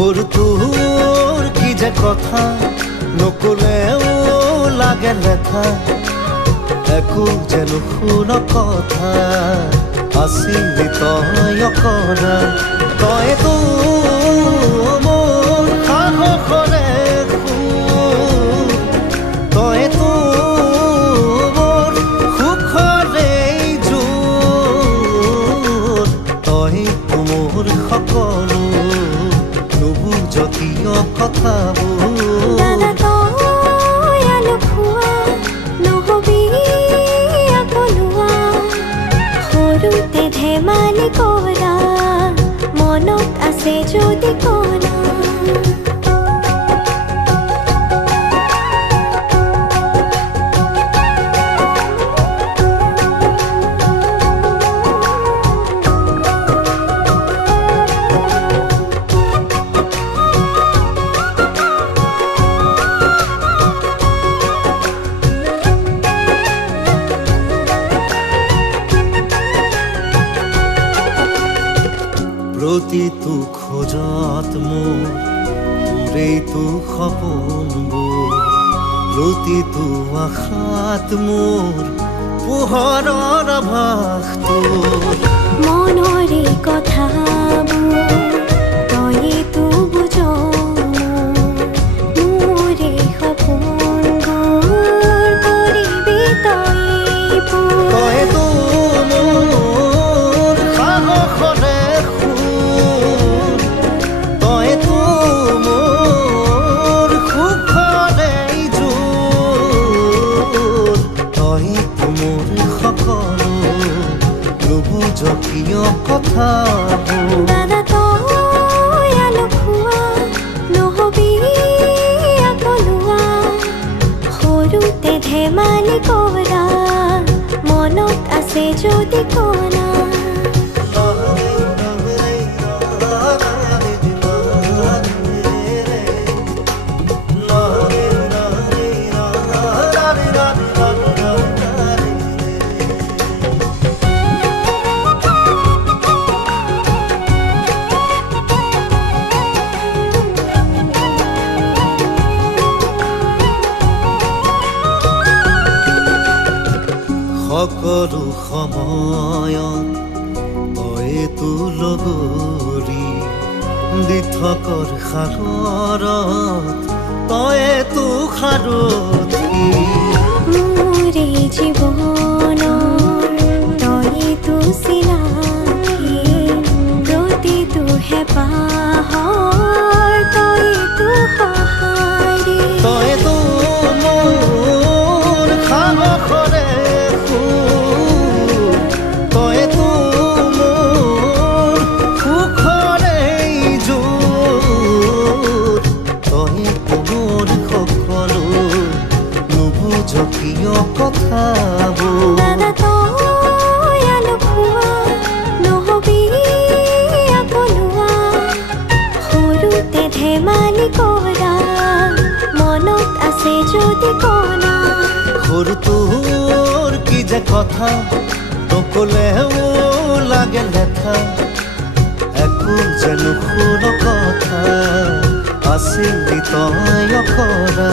সৰু তোৰ কি যে কথা নকলেও লাগে লেখা একো যেন শুন কথা আছিলি তই অকৰা তইতো মোৰ সাহসৰে তইতো মোৰ সুখৰে জোৰ তইতো মোৰ সকলো নুবুজ কিয় কথাবোৰ দাদা তই আলুখুৱা নহবি আকলুৱা সৰুতে ধেমালি কৰা মনত আছে যদি কলা প্ৰতিটো খোজত মোৰেইটো সপোনবোৰ প্ৰতিটো আশাত মোৰ পোহৰৰ আভাস তোৰ মনৰে কথাবোৰ তইতো বুজ মোৰে সপোনবোৰ কৰিবি তই তইতো মোৰ সাহসৰে কিয় কথাবোৰ দাদা তই আলুখুৱা নহবি আকলুৱা সৰুতে ধেমালি কৰা মনত আছে যদি কলা সকলো সময়ত তইতো লগৰী দিঠকৰ সাগৰত তইতো সাৰথী মোৰে জীৱনৰ তইতো চিনাকি প্ৰতিটো হেঁপাহৰ তইতো সঁহাৰি তইতো মোৰ সাহসৰে তইতো মোৰ সুখৰে জোৰ তইতো মোৰ সকলো নুবুজ কিয় কথাবোৰ দাদা তই আলুখুৱা নহবি আকলুৱা সৰুতে ধেমালি কৰা মনত আছে যদি কলা সৰু তোৰ কি যে কথা নকলেও লাগে লেখা একো যেন শুন কথা আছিলি তই অকৰা